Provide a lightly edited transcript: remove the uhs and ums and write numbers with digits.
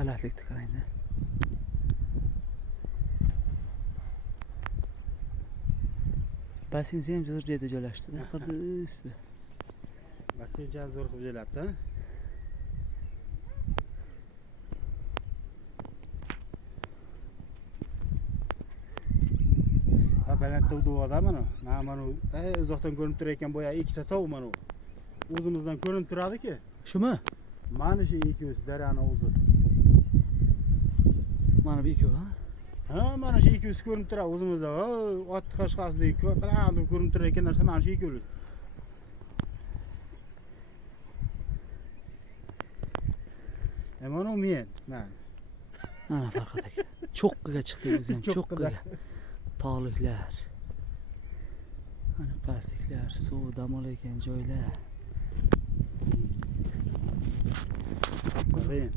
balandlikni qarang-da. Basinsi ham zo'r joyda joylashdi. Qirdi ustida. Basincha zo'r qilib joylabdi. Balandda uduvada mana. Mana uzoqdan ko'rinib turayotgan boya ikkita tog' mana u. O'zimizdan ko'rinib turadi-ki. Shumi? Mana shu ikkosi darani o'zi. Mana bu ikkovi, ha? Ha, mana shu ikkosi ko'rinib turadi o'zimizda. Ot qashqasidek baland ko'rinib turayotgan narsa mana shu ikkosi. Mana men. Mana Farhod aka. Cho'qqiga chiqdik biz ham, cho'qqiga. Tog'liklar. Mana pastliklar, suv dam olayotgan joylar. Qarang.